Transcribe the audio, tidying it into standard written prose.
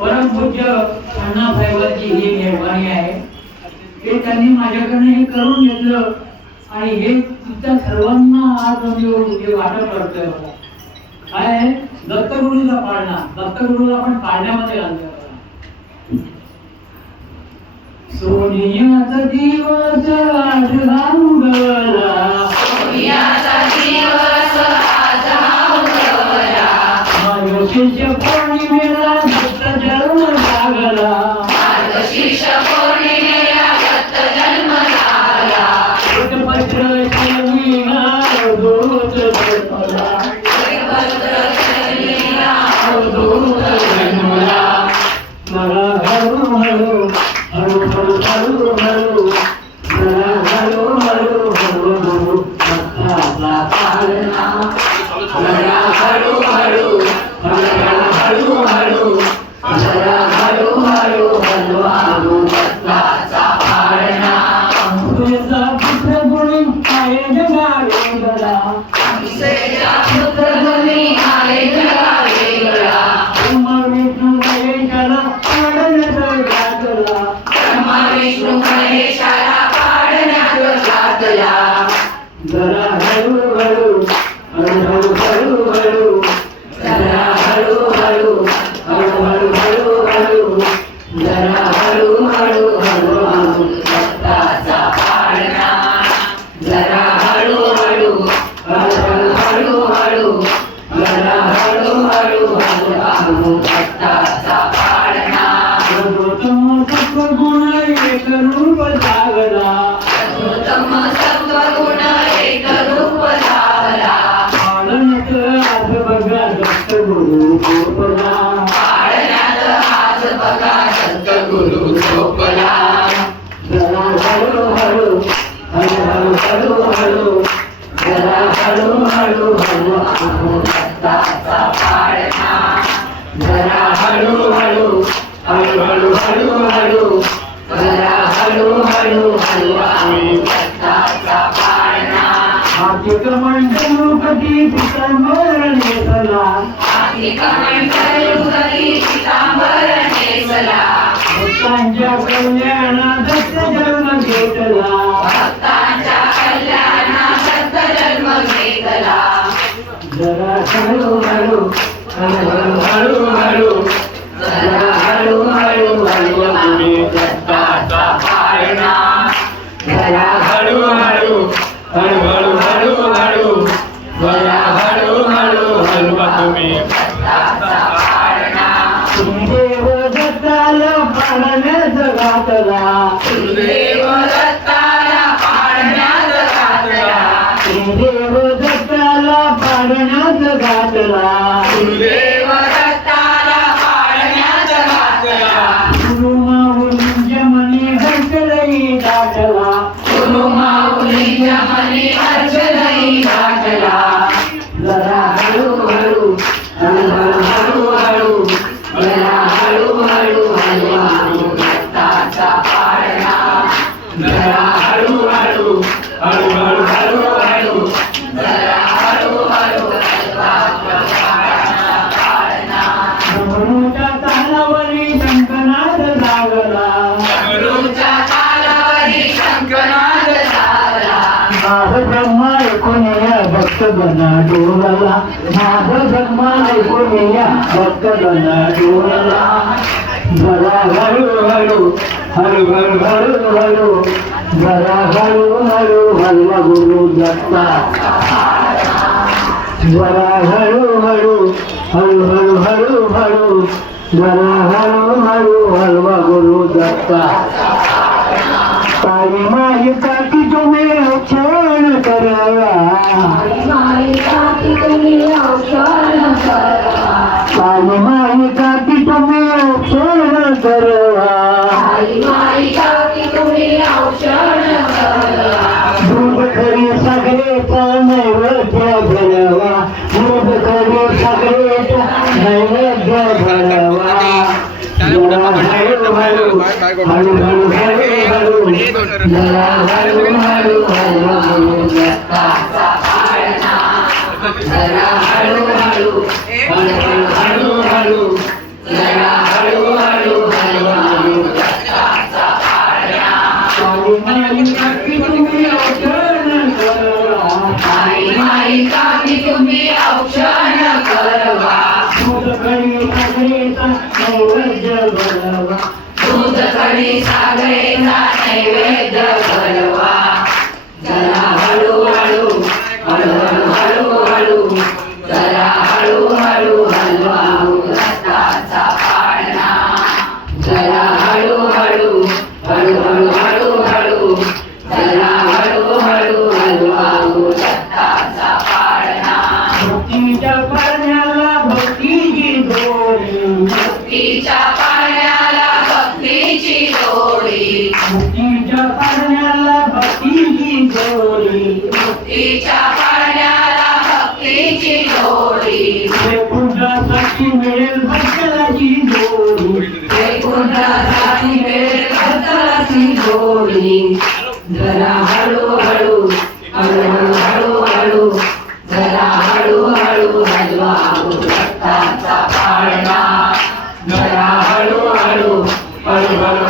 परमपूज्य अण्णासाहेबांची ही मेहरबानी आहे की त्यांनी माझ्याकडनं हे करून घेतलं आणि हे तुमच्या सर्वांना आज हे वाटप करतोय काय आहे दत्तगुरूला पाळणा दत्तगुरूला आपण पाळण्यामध्ये आणलं सोनियाचा दिवस आज हा उगवला सोनियाचा दिवस आज हा उगवला मार्गशीर्ष पौर्णिमेला दत्त जन्म लागला मार्गशीर्ष पौर्णिमेला दत्त जन्म लागला वटपत्र चलविना अवधूत जन्मला वटपत्र चलविना अवधूत जन्मला मला हळूहळू हळूहळू जरा हळूहळू हळूहळू जरा हळूहळू हळूहळू जरा हळूहळू दत्ताचा पाळणा जरा हळूहळू हळूहळू जरा हळूहळू दत्ताचा पाळणा सर्वोत्तम सत्वगुण एक रूप लागला सर्वोत्तम सत्वगुण एक रूप लागला पाळण्यात आज बघा दत्तगुरू झोपला पाळण्यात आज बघा दत्तगुरू झोपला जरा हळूहळू हळूहळू जरा हळूहळू दत्ताचा पाळणा जरा हळूहळू हळूहळू जरा हळूहळू दत्ताचा पाळणा आर्थिक मंडळ कधी पितांबर नेसला आर्थिक मंडळ कधी पितांबर नेसला भक्तांच्या कल्याणात दत्त जन्म घेतला भक्तांच्या कल्याणात दत्त जन्म घेतला जरा हळूहळू हळूहळू जरा हळूहळू दत्ताचा पाळणा जरा हळूहळू हळूहळू जरा हळूहळू दत्ताचा पाळणा सुदेव दत्ताला पाळण्यात घातला सुदेव दत्ताला पाळण्यात घातला सुदेव दत्ताला पाळण्यात घातला सुदेव दत्ताला पाळण्यात घातला गुरु माऊलींच्या मनी हर्षलई दाटला गुरु माऊलींच्या मनी हर्षलई दाटला जरा हळूहळू हळूहळू जरा हळूहळू दत्ताचा पाळणा जरा हळूहळू हळूहळू जरा हळूहळू दत्ताचा पाळणा डमरूच्या तालावरी शंखनाद लागला डमरूच्या तालावरी शंखनाद लागला माझ ब्रह्मा ऐकून या भक्त बना डोलला माझ ब्रह्मा ऐकून या भक्त बना डोलला जरा हळूहळू हळूहळू जरा हळूहळू हलवा गुरु दत्ता जरा हळूहळू हळूहळू जरा हळूहळू हलवा गुरु दत्ता ताई माई काकी तुम्ही औक्षण करावा ताई माई काकी तुम्ही औक्षण करावा ताई माई काकी तुम्ही औक्षण करावा ताई माई काकी तुम्ही औक्षण करावा दूध खरी सगळेचा नैवेद्य भरवा दूध खरी सगळेचा नैवेद्य भरवा जरा हळूहळू दत्ताचा पाळणा जरा हळूहळू हळू हळू हळू जरा हळू हळू हलवाऊ रक्ताचा पाळणा माई काकी तुम्ही औषण करवा माई काकी तुम्ही औषण करवा दूध कढी साखरेचा नैवेद्य बनवा दूध कढी साखरेचा नैवेद्य बनवा जरा हळू हळू हळू हळू हळू जरा हळू हळू हलवाऊ रक्ताचा पाळणा जरा हळू हळू हळू हळू हळू हळू जरा हळू हळू हलवाऊ रक्ताचा पाळणा भक्तीच्या पाण्याला भक्तीची दोरी भक्तीच्या पाण्याला भक्तीची दोरी भक्तीच्या पाण्याला भक्तीची दोरी भक्तीच्या पाण्याला भक्तीची दोरी वैकुंठासाठी मिळेल भक्ताची दोरी वैकुंठासाठी मिळेल भक्ताची दोरी जरा हळू हळू हळू हळू हळू जरा हळू हळू हलवाऊ रक्ताचा पाळणा जरा हळू हळू हळू हळू